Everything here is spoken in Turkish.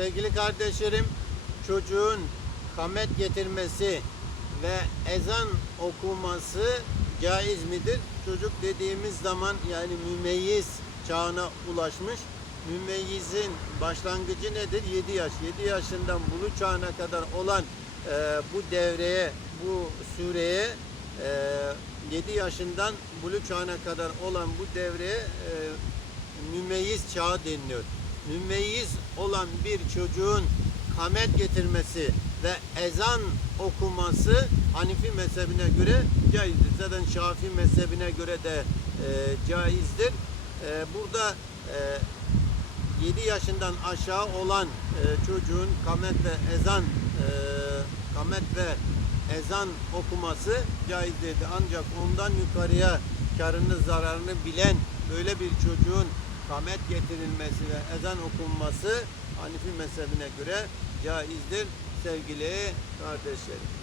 sevgili kardeşlerim çocuğun kamet getirmesi ve ezan okuması caiz midir? Çocuk dediğimiz zaman yani mümeyyiz çağına ulaşmış. Mümeyyizin başlangıcı nedir? 7 yaş. 7 yaşından bulu çağına kadar olan e, bu devreye, bu süreye e, 7 yaşından bulu çağına kadar olan bu devreye e, mümeyyiz çağı deniliyor. Mümeyyiz olan bir çocuğun kamet getirmesi ve ezan okuması Hanifi mezhebine göre caizdir. Zaten Şafii mezhebine göre de e, caizdir. E, burada e, 7 yaşından aşağı olan e, çocuğun kamet ve ezan e, kamet ve ezan okuması caiz değildir. Ancak ondan yukarıya karını zararını bilen böyle bir çocuğun kamet getirilmesi ve ezan okunması Hanifi mezhebine göre caizdir sevgili kardeşlerim.